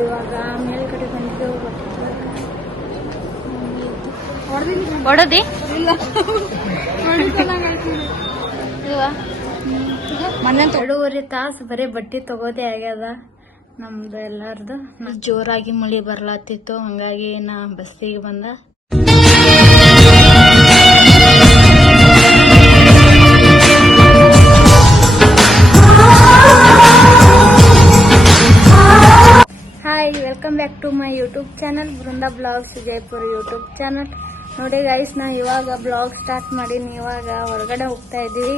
ಇವಾಗ ಮೇಲ್ಗಡೆ ಬಂದಿದ್ದೆವು ಹೊಡದಿ ಮನೆ 2.5 ತಾಸು ಬರೀ ಬಟ್ಟೆ ತಗೋದೇ ಆಗ್ಯದ ನಮ್ದು ಎಲ್ಲಾರ್ದು. ಜೋರಾಗಿ ಮಳಿ ಬರ್ಲಾತಿತ್ತು, ಹಂಗಾಗಿ ನಾ ಬಸ್ಸಿಗೆ ಬಂದ. Hi, welcome back to my YouTube channel Brinda blogs Jaipur YouTube channel. ನೋಡಿ ಗೈಸ್, ನಾ ಇವಾಗ ಬ್ಲಾಗ್ ಸ್ಟಾರ್ಟ್ ಮಾಡೀನಿ. ಇವಾಗ ಹೊರಗಡೆ ಹೋಗ್ತಾ ಇದ್ದೀವಿ,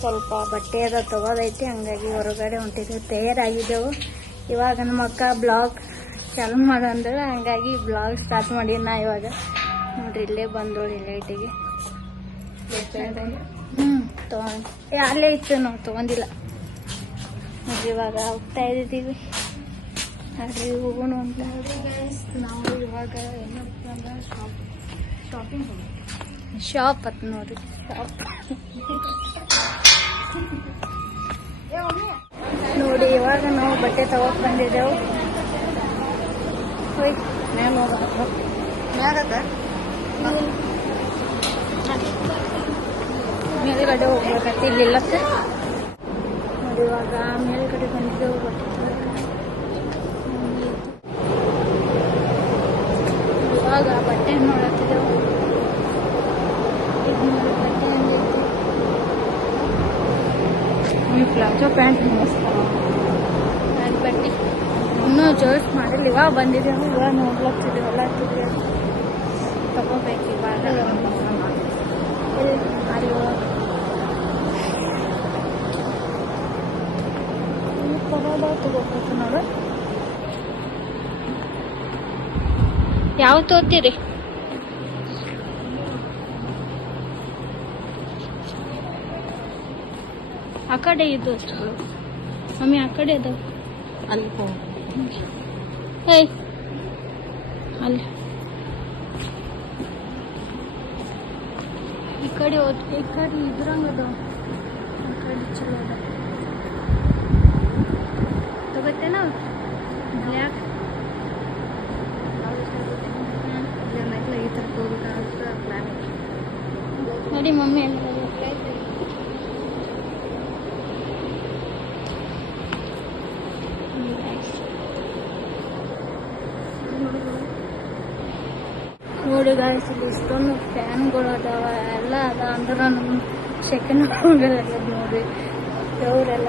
ಸ್ವಲ್ಪ ಬಟ್ಟೆ ಅದ ತಗೋದೈತಿ, ಹಂಗಾಗಿ ಹೊರಗಡೆ ಹೊಂಟಿದ್ದೀವಿ, ತಯಾರಾಗಿದ್ದೆವು. ಇವಾಗ ನಮ್ಮ ಅಕ್ಕ ಬ್ಲಾಗ್ ಚಾಲು ಮಾಡಂದ್ರೆ, ಹಂಗಾಗಿ ಬ್ಲಾಗ್ ಸ್ಟಾರ್ಟ್ ಮಾಡೀನಿ ನಾ ಇವಾಗ. ನೋಡ್ರಿ, ಇಲ್ಲೇ ಬಂದೋಳಿ ಲೈಟಿಗೆ. ಅಲ್ಲೇ ಇತ್ತು, ನಾವು ತಗೊಂಡಿಲ್ಲ. ನೋಡ್ರಿ, ಇವಾಗ ಹೋಗ್ತಾ ಇದ್ದೀವಿ. ನೋಡ್ರಿ, ಹೋಗೋಣ ಅಂತ. ನಾವು ಇವಾಗ ಏನಂದ್ರೆ ಶಾಪಿಂಗ್ ಶಾಪ್ ಅತ್ ನೋಡ್ರಿ, ಶಾಪ್ ನೋಡಿ. ಇವಾಗ ನಾವು ಬಟ್ಟೆ ತಗೋಕ್ ಬಂದಿದ್ದೆವು. ಮೇಲ್ಗಡೆ ಹೋಗ್ಬೇಕಂತ ಇಲ್ಲಿಲ್ಲ ಸರ್. ನೋಡಿ, ಇವಾಗ ಮೇಲ್ಗಡೆ ಬಂದಿದ್ದೆವು ಬಟ್ಟೆ ತಗೋಕ್. ಇವಾಗ ಬಟ್ಟೆ ನೋಡತ್ತಿದ್ದೆವು. ಬಟ್ಟೆ ಹೆಂಗೈತಿ? ಪ್ಲಾಜೋ ಪ್ಯಾಂಟ್ ಮಸ್ತ್ ಬಟ್ಟೆ. ಇನ್ನೂ ಜೋಸ್ ಮಾಡಿಲ್ಲ, ಇವಾಗ ಬಂದಿದ್ದೆವು. ಇವಾಗ ನೋಡ್ಲಾಗ್ತಿದ್ದೇವೆ, ಎಲ್ಲ ಆಗ್ತಿದ್ವಿ. ತಗೋಬೇಕು ಇವಾಗ. ಅಲ್ಲಿ ತಗೋಬೇಕು ನೋಡು. ಯಾವ ತೋತೀರಿ? ಆ ಕಡೆ ಇದು ಮಮ್ಮಿ, ಆ ಕಡೆ ಅದಾವ ಅಲ್ಲಿ. ಅಲ್ಲಿ ಈ ಕಡೆ ಇದ್ರಂಗ ಅದಾವ. ಆ ಕಡೆ ಚಲೋ ಅದ. ತಗೋತೇನ ಬ್ಲ್ಯಾಕ್ ಈ ಥರ ತಗೋಬೇಕಾಗುತ್ತೆ ಪ್ಲ್ಯಾನ್ ನೋಡಿ. ಮಮ್ಮಿ ಎಲ್ಲ ನೋಡಿ ಗಾಯ್ಸ್, ಇಲ್ಲಿ ಇಷ್ಟೊಂದು ಫ್ಯಾನ್ಗಳು ಅದಾವ, ಎಲ್ಲ ಅದ ಅಂದ್ರೆ ನಮ್ಮ ಸೆಕೆಂಡ್ ಹೋಗಲ್ಲ ನೋಡಿ. ಅವರೆಲ್ಲ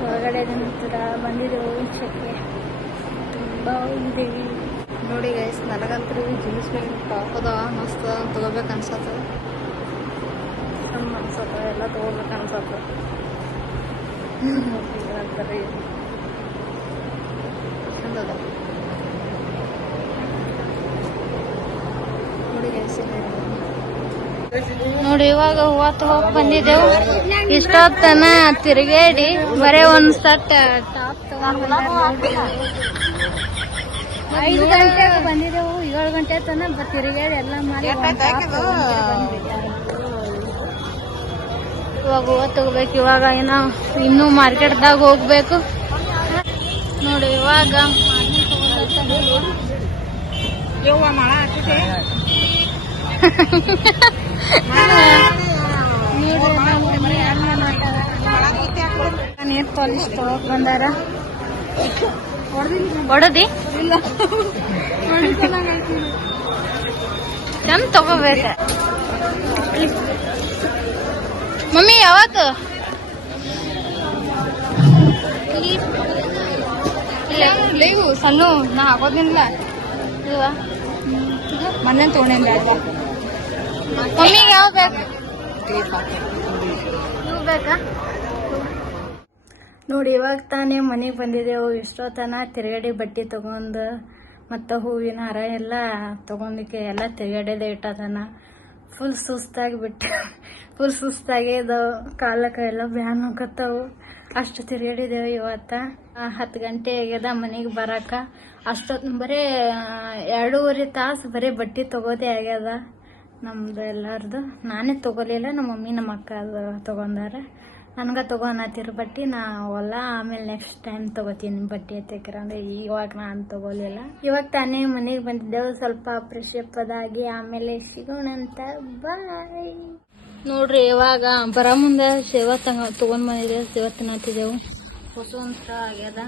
ಹೊರಗಡೆ ನಂತರ ಬಂದಿದ್ದೆವು. ಸೆಕೆ ತುಂಬ ಇದೆ ನೋಡಿ ಗೈಸ್, ನನಗಂತೂ ಜೀನ್ಸ್ ಪ್ಯಾಂಟ್ ಟಾಪ್ ಅದಾವ, ಮಸ್ತ್ ತಗೋಬೇಕು ಅನ್ಸತ್ತ. ಚಂದ ಅನ್ಸತ್ತ, ಎಲ್ಲ ತಗೋಬೇಕು ಅನ್ಸತ್ತ. ಅಂತಾರೆ ಚಂದ ಅದ ನೋಡಿ ಗೈಸ್. ನೋಡಿ, ಇವಾಗ ಹೂವು ತಗೋಕ್ ಬಂದಿದ್ದೆವು. ಇಷ್ಟೊತ್ತನ ತಿರುಗೇಡಿ ಬರೇ ಒಂದ್ ಸಟ್ ಟಾಪ್ ತಗೊಂಡ್ 5 ಗಂಟೆಗೆ ಬಂದಿದ್ದೆವು. 7 ಗಂಟೆ ತನಕ ತಿರುಗೇಡಿ ಎಲ್ಲ ಮಾಡಿ ಇವಾಗ ಹೂವು ತಗೋಬೇಕು. ಇವಾಗ ಇನ್ನೂ ಮಾರ್ಕೆಟ್ದಾಗ ಹೋಗ್ಬೇಕು ನೋಡಿ. ಇವಾಗ ನೀರ್ ಪಾಲಿಶ್ ತಗೋಕ್ ಬಂದಾರ. ಹೊಡದಿ ಚಂದ ತಗೋಬೇಕ. ಮಮ್ಮಿ ಯಾವತ್ತು ಇವು ಸಣ್ಣ ನಾ ಹಾಕೋದಿಲ್ಲ, ಮನೆ ತೊಗೊಂಡಿಲ್ಲ. ಮಮ್ಮಿಗೆ ಯಾವ ಬೇಕು? ಬೇಕಾ ನೋಡಿ. ಇವಾಗ ತಾನೇ ಮನೆಗೆ ಬಂದಿದ್ದೆವು. ಇಷ್ಟೊತ್ತನ ತಿರುಗಡೆ ಬಟ್ಟೆ ತಗೊಂಡು ಮತ್ತು ಹೂವಿನ ಹಾರ ಎಲ್ಲ ತಗೊಂಡಿಕ್ಕೆ ಎಲ್ಲ ತಿರುಗಡೆದೇ ಇಟ್ಟತನ. ಫುಲ್ ಸುಸ್ತಾಗಿ ಇದಾವೆ. ಕಾಲಕ್ಕೆ ಎಲ್ಲ ಬ್ಯಾನ್ ಹೋಗತ್ತವು, ಅಷ್ಟು ತಿರುಗಾಡಿದ್ದೇವೆ ಇವತ್ತು. 10 ಗಂಟೆ ಆಗ್ಯದ ಮನೆಗೆ ಬರಕ. ಅಷ್ಟೊತ್ತು ಬರೀ 2.5 ತಾಸು ಬರೀ ಬಟ್ಟೆ ತಗೋದೇ ಆಗ್ಯದ ನಮ್ದು ಎಲ್ಲಾರ್ದು. ನಾನೇ ತಗೋಲಿಲ್ಲ, ನಮ್ಮ ಮಮ್ಮಿ ನಮ್ಮ ಅಕ್ಕ ತಗೊಂಡಾರ. ನನಗೆ ತೊಗೊಳತ್ತಿರ ಬಟ್ಟೆ ನಾವಲ್ಲ, ಆಮೇಲೆ ನೆಕ್ಸ್ಟ್ ಟೈಮ್ ತೊಗೋತೀನಿ ಬಟ್ಟೆ ತೆಗ್ರಂದ್ರೆ ಇವಾಗ ನಾನು ತೊಗೊಲಿಲ್ಲ. ಇವಾಗ ತಾನೇ ಮನೆಗೆ ಬಂದಿದ್ದೆವು, ಸ್ವಲ್ಪ ಫ್ರೆಶ್ ಅಪ್ ಅದಾಗಿ ಆಮೇಲೆ ಸಿಗೋಣಂತ. ಬಾಯ್. ನೋಡ್ರಿ ಇವಾಗ ಬರ ಮುಂದೆ ಸೇವಾ ತೊಗೊಂಡ್ ಬಂದಿದ್ದೇವೆ, ಸೇವಾ ತಿನ್ನತ್ತಿದ್ದೆವು. ಹೊಸ ಅಂತ ಆಗ್ಯದ,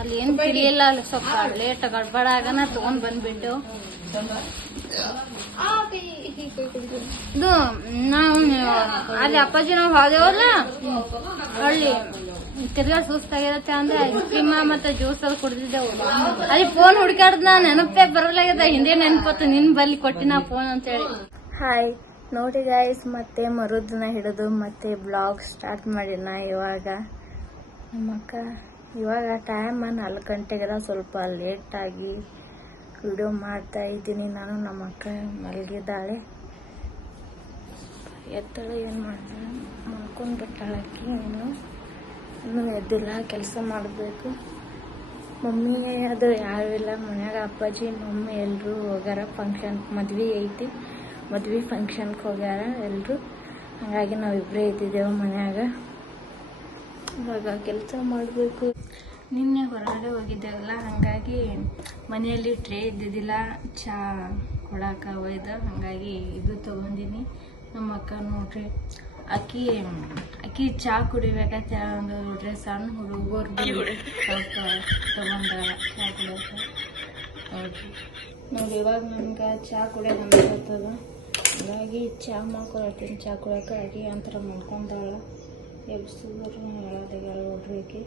ಅಲ್ಲಿ ಏನು ತಿರ್ಲಿಲ್ಲ, ಅಲ್ಲಿ ಸ್ವಲ್ಪ ಲೇಟ್ ಗಡ್ಬಡ ಆಗನ ತೊಗೊಂಡ್ ಬಂದ್ಬಿಟ್ಟು. ಇದು ನಾವು ಅಲ್ಲಿ ಅಪ್ಪಾಜಿ ನಾವು ಹೋದೆವಲ್ಲ, ಅಲ್ಲಿ ತಿರ್ಗಾ ಸುಸ್ತಾಗಿರತ್ತೆ ಅಂದ್ರೆ ಐಸ್ ಕ್ರೀಮ್ ಮತ್ತೆ ಜ್ಯೂಸ್ ಅಲ್ಲಿ ಕುಡ್ದಿದ್ದೆವು. ಅಲ್ಲಿ ಫೋನ್ ಹುಡುಕಾಡ್ದ, ನೆನಪೇ ಬರಲಾಗ್ಯದ, ಹಿಂದೆ ನೆನಪತ್ತು ನಿನ್ ಬಲ್ಲಿ ಕೊಟ್ಟಿನ ಫೋನ್ ಅಂತೇಳಿ. ಹಾಯ್ ನೋಡಿ ಗೈಸ್, ಮತ್ತೆ ಮರುದಿನ ಹಿಡಿದು ಮತ್ತೆ ಬ್ಲಾಗ್ ಸ್ಟಾರ್ಟ್ ಮಾಡಿನ. ಇವಾಗ ನಮ್ಮಕ್ಕ ಇವಾಗ ಟೈಮ್ 4 ಗಂಟೆಗೆಲ್ಲ ಸ್ವಲ್ಪ ಲೇಟಾಗಿ ವಿಡಿಯೋ ಮಾಡ್ತಾ ಇದ್ದೀನಿ ನಾನು. ನಮ್ಮ ಅಕ್ಕ ಮಲಗಿದ್ದಾಳೆ, ಎತ್ತಳು ಏನು ಮಾಡ್ತಾಳೆ, ಮಾಡ್ಕೊಂಡು ಬಿಟ್ಟಾಳಕ್ಕಿ. ಇನ್ನೂ ಎದ್ದಿಲ್ಲ, ಕೆಲಸ ಮಾಡಬೇಕು. ಮಮ್ಮಿ ಅದು ಯಾರಿಲ್ಲ ಮನ್ಯಾಗ, ಅಪ್ಪಾಜಿ ಮಮ್ಮಿ ಎಲ್ಲರೂ ಹೋಗ್ಯಾರ. ಫಂಕ್ಷನ್ ಮದ್ವೆ ಐತಿ, ಮದ್ವೆ ಫಂಕ್ಷನ್ಗೆ ಹೋಗ್ಯಾರ ಎಲ್ಲರೂ. ಹಾಗಾಗಿ ನಾವಿಬ್ಬರೇ ಇದ್ದಿದ್ದೇವೆ ಮನ್ಯಾಗ. ಇವಾಗ ಕೆಲಸ ಮಾಡಬೇಕು. ನಿನ್ನೆ ಹೊರಗಡೆ ಹೋಗಿದ್ದೇವಲ್ಲ, ಹಾಗಾಗಿ ಮನೆಯಲ್ಲಿ ಟ್ರೇ ಇದ್ದಿದ್ದಿಲ್ಲ ಚಹಾ ಕೊಡಾಕ ಒಯ್ದು, ಹಾಗಾಗಿ ಇದು ತೊಗೊಂಡಿನಿ. ನಮ್ಮ ಅಕ್ಕ ನೋಡ್ರಿ, ಅಕ್ಕಿ ಚಹಾ ಕುಡಿಬೇಕಂತ ಒಂದು ಡ್ರೆಸ್ ಸಣ್ಣ ಹುಡುಗರ್ದು ಸ್ವಲ್ಪ ತೊಗೊಂಡಾಳ ಚಹಾ ಕುಡಿಯೋಕೆ. ನೋಡಿ ಇವಾಗ ನನ್ಗೆ ಚಹಾ ಕುಡಿಯೋದು ಅನ್ಸತ್ತದ, ಹಾಗಾಗಿ ಚಹಾ ಮಾಡ್ಕೊಳತ್ತೀನಿ. ಚಹಾ ಕುಡಿಯೋಕೆ ಅಕ್ಕಿ ಅಂತರ ಮಾಡ್ಕೊಂಡಾಳ. ಎಬ್ಸಿದ್ರು ಹೇಳೋದಾಗ್ಯಾಳ ನೋಡ್ರಿ ಆಕಿ.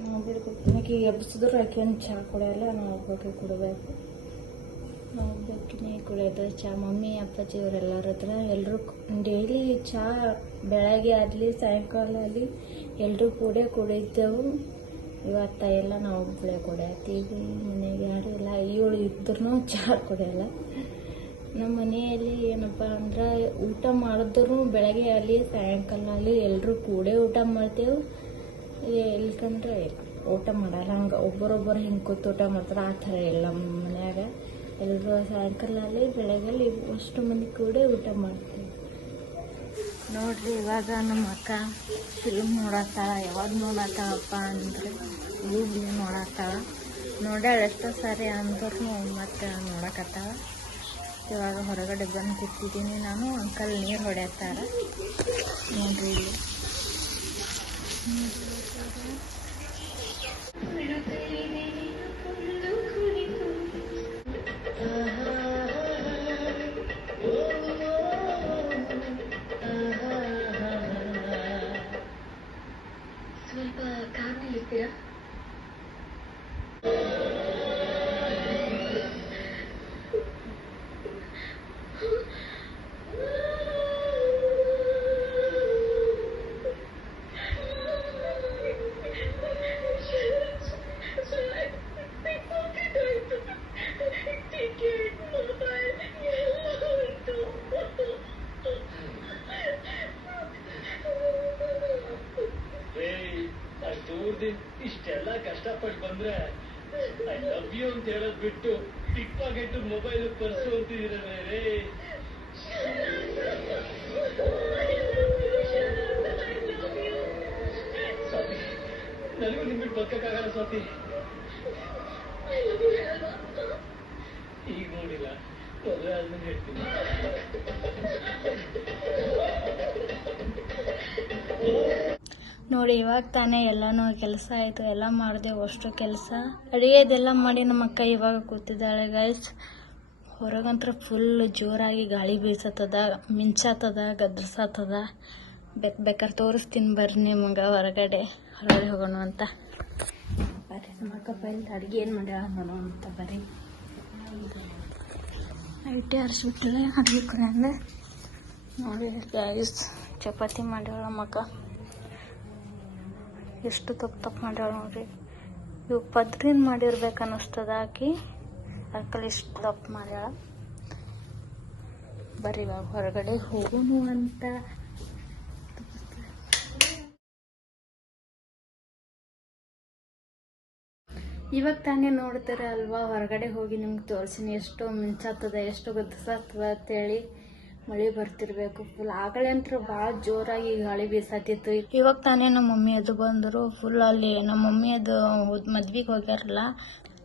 ನಾವು ಬಿಡ್ಕೊಡ್ತೀನಿ, ಆಕಿ ಎಬ್ಸಿದ್ರು ಆಕಿ ಒಂದು ಚಹಾ ಕುಡಿಯಲ್ಲ, ನಾವು ಒಬ್ಬಾಕಿ ಕುಡಬೇಕು. ನಾವು ಒಬ್ಬಾಕಿನೇ ಕುಡಿಯೋದು ಚಹಾ. ಮಮ್ಮಿ ಅಪ್ಪಾಜಿ ಇವರೆಲ್ಲರ ಹತ್ರ ಎಲ್ಲರೂ ಡೈಲಿ ಚಹಾ ಬೆಳಗ್ಗೆ ಆಗಲಿ ಸಾಯಂಕಾಲ ಆಗಲಿ ಎಲ್ಲರೂ ಕುಡಿತೇವು. ಇವತ್ತ ಎಲ್ಲ ನಾವು ಒಬ್ಬಳೇ ಕುಡಿಯತ್ತೀವಿ. ಮನೆಗೆ ಯಾರು ಇಲ್ಲ, ಇವಳು ಇದ್ರೂ ಚಹಾ ಕುಡಿಯಲ್ಲ. ನಮ್ಮ ಮನೆಯಲ್ಲಿ ಏನಪ್ಪ ಅಂದ್ರೆ ಊಟ ಮಾಡಿದ್ರು ಬೆಳಗ್ಗೆ ಆಗಲಿ ಸಾಯಂಕಾಲ ಆಗಲಿ ಎಲ್ಲರೂ ಕೂಡೇ ಊಟ ಮಾಡ್ತೇವೆ. ಎಲ್ಕಂದ್ರೆ ಊಟ ಮಾಡಲ್ಲ, ಹಂಗೆ ಒಬ್ಬರೊಬ್ಬರು ಹಿಂಗೆ ಕೂತು ಊಟ ಮಾಡ್ತಾರೆ. ಆ ಥರ ಇಲ್ಲ ನಮ್ಮ ಮನ್ಯಾಗ. ಎಲ್ಲರೂ ಸಾಯಂಕಾಲ ಆಗಲಿ ಬೆಳಗ್ಗೆ ಅಷ್ಟು ಮಂದಿ ಕೂಡೇ ಊಟ ಮಾಡ್ತೀವಿ. ನೋಡ್ರಿ ಇವಾಗ ನಮ್ಮ ಅಕ್ಕ ಫಿಲ್ಮ್ ನೋಡತ್ತಾಳ. ಯಾವಾಗ ನೋಡತ್ತಾಳಪ್ಪ ಅಂದ್ರೆ ಯೂಟ್ಯೂಬ್ ನೋಡತ್ತಾಳ. ನೋಡ್ಯಾಳ ಎಷ್ಟೋ ಸಾರಿ ಅಂದ್ರೂ ಮತ್ತೆ ನೋಡಕತ್ತಾಳ. ಇವಾಗ ಹೊರಗಡೆ ಬಂದು ಕೂತಿದ್ದೀನಿ ನಾನು. ಅಂಕಲ್ ನೀರು ಹೊಡೆಯತ್ತಾರ ನೋಡ್ರಿ ಇಲ್ಲಿ. ಸ್ವಲ್ಪ ಕಾರ್ನಲ್ಲಿರ್ತೀರಾ? ಇಷ್ಟೆಲ್ಲ ಕಷ್ಟಪಟ್ಟು ಬಂದ್ರೆ ಐ ಲವ್ ಯು ಅಂತ ಹೇಳೋದ್ ಬಿಟ್ಟು ಟಿಕ್ ಪಾಕೆಟ್ ಮೊಬೈಲ್ ಪರ್ಸು ಅಂತಿದ್ದೀರಲ್ಲ ರೇ. ಸ್ವಾತಿ, ನನಗೂ ನಿಮ್ಬಿಟ್ಟು ಬದುಕಕ್ಕಾಗಲ್ಲ ಸ್ವಾತಿ. ಈಗ ನೋಡಿಲ್ಲ, ಮದುವೆ ಆದ್ಮೇಲೆ ಹೇಳ್ತೀನಿ. ನೋಡಿ ಇವಾಗ ತಾನೇ ಎಲ್ಲನೂ ಕೆಲಸ ಆಯಿತು, ಎಲ್ಲ ಮಾಡಿದೆ ಅಷ್ಟು ಕೆಲಸ. ಅಡುಗೆದೆಲ್ಲ ಮಾಡಿ ನಮ್ಮ ಅಕ್ಕ ಇವಾಗ ಕೂತಿದ್ದಾಳೆ ಗೈಸ್. ಹೊರಗಂತ್ರ ಫುಲ್ ಜೋರಾಗಿ ಗಾಳಿ ಬೀಸತ್ತದ, ಮಿಂಚಾತದ, ಗದ್ರಸಾತದ. ಬೇಕಾದ್ರೆ ತೋರಿಸ್ತೀನಿ ಬರ್ರಿ ನಿಮ್ಗೆ ಹೊರಗಡೆ ಹೋಗೋಣ ಅಂತ. ಬರ್ರಿ ನಮ್ಮ ಅಕ್ಕ ಪೈಲ್ ಅಡುಗೆ ಏನು ಮಾಡ್ಯಾಳ ನೋಡೋಣ ಅಂತ. ಬರ್ರಿ ಐಟಿ ಹರಿಸ್ಬಿಟ್ಟಲೆ ಅಡುಗೆ ಕುರಿಯಂದ್ರೆ ನೋಡಿ ಗೈಸ್. ಚಪಾತಿ ಮಾಡ್ಯಾಳ ನಮ್ಮ ಅಕ್ಕ, ಎಷ್ಟು ತಪ್ಪು ಮಾಡ್ಯಾಳ ನೋಡ್ರಿ. ಇವು ಪದ್ರಿನ ಮಾಡಿರ್ಬೇಕು ಅನ್ನಿಸ್ತದ ಆಕಿ, ಅದಕ್ಕಲ್ಲಿ ಇಷ್ಟು ತಪ್ಪು ಮಾಡ್ಯಾಳ. ಬರ್ರಿ ಇವಾಗ ಹೊರಗಡೆ ಹೋಗೋನು ಅಂತ. ಇವಾಗ ತಾನೇ ನೋಡ್ತಾರೆ ಅಲ್ವಾ, ಹೊರಗಡೆ ಹೋಗಿ ನಿಮ್ಗೆ ತೋರಿಸಿನಿ ಎಷ್ಟು ಮಿಂಚಾಗ್ತದೆ, ಎಷ್ಟು ಗದ್ದಸಾಗ್ತದೆ ಅಂತೇಳಿ. ಮಳೆ ಬರ್ತಿರ್ಬೇಕು ಫುಲ್. ಆಗಲೇ ಅಂತೂ ಭಾಳ ಜೋರಾಗಿ ಗಾಳಿ ಬೀಸತ್ತಿತ್ತು. ಇವಾಗ ತಾನೇ ನಮ್ಮ ಮಮ್ಮಿ ಅದು ಬಂದರು. ಫುಲ್ ಅಲ್ಲಿ ನಮ್ಮ ಮಮ್ಮಿ ಅದು ಮದ್ವಿಗೆ ಹೋಗ್ಯಾರಲ್ಲ,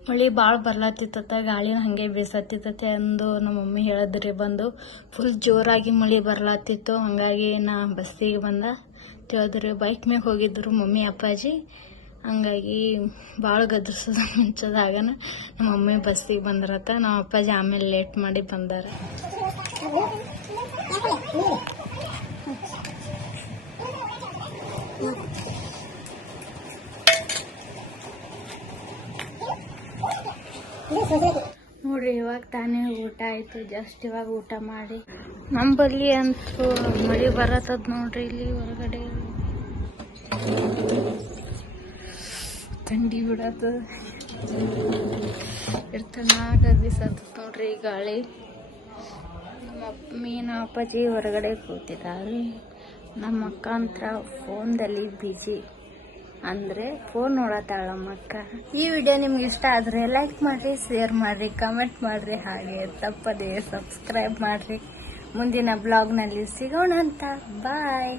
ಮಳೆ ಭಾಳ ಬರ್ಲತ್ತಿತ್ತ, ಗಾಳಿನ ಹಾಗೆ ಬೀಸತ್ತಿತ್ತತೆ ಅಂದು ನಮ್ಮ ಮಮ್ಮಿ ಹೇಳಿದ್ರಿ. ಬಂದು ಫುಲ್ ಜೋರಾಗಿ ಮಳೆ ಬರ್ಲತ್ತಿತ್ತು. ಹಂಗಾಗಿ ನಾ ಬಸ್ಸಿಗೆ ಬಂದ ತಿಳಿದ್ರಿ. ಬೈಕ್ ಮ್ಯಾಗ ಹೋಗಿದ್ರು ಮಮ್ಮಿ ಅಪ್ಪಾಜಿ. ಹಂಗಾಗಿ ಭಾಳ ಗದರ್ಸೋದ ಮುಂಚದಾಗನ ನಮ್ಮ ಮಮ್ಮಿ ಬಸ್ಸಿಗೆ ಬಂದ್ರತ್ತ. ನಮ್ಮ ಅಪ್ಪಾಜಿ ಆಮೇಲೆ ಲೇಟ್ ಮಾಡಿ ಬಂದಾರ. ನೋಡ್ರಿ ಇವಾಗ ತಾನೇ ಊಟ ಆಯ್ತು. ಜಸ್ಟ್ ಇವಾಗ ಊಟ ಮಾಡಿ ನಂಬಲ್ಲಿ ಅಂತೂ ಮಳೆ ಬರತ್ತದ ನೋಡ್ರಿ. ಇಲ್ಲಿ ಹೊರಗಡೆ ಥಂಡಿ ಬಿಡತ್ತ, ಇರ್ತನಾಗ ಬೀಸತ್ತ ನೋಡ್ರಿ ಗಾಳಿ. ನಮ್ಮ ಮಮ್ಮಿ ನಮ್ಮ ಅಪ್ಪಾಜಿ ಹೊರಗಡೆ ಕೂತಿದ್ದಾರೆ. ನಮ್ಮ ಅಕ್ಕ ಅಂತ ಫೋನ್ದಲ್ಲಿ ಬಿಜಿ, ಅಂದರೆ ಫೋನ್ ನೋಡತ್ತಾಳ ನಮ್ಮ ಅಕ್ಕ. ಈ ವಿಡಿಯೋ ನಿಮ್ಗೆ ಇಷ್ಟ ಆದರೆ ಲೈಕ್ ಮಾಡಿರಿ, ಶೇರ್ ಮಾಡಿರಿ, ಕಮೆಂಟ್ ಮಾಡಿರಿ, ಹಾಗೆ ತಪ್ಪದೇ ಸಬ್ಸ್ಕ್ರೈಬ್ ಮಾಡಿರಿ. ಮುಂದಿನ ಬ್ಲಾಗ್ನಲ್ಲಿ ಸಿಗೋಣ ಅಂತ. ಬಾಯ್.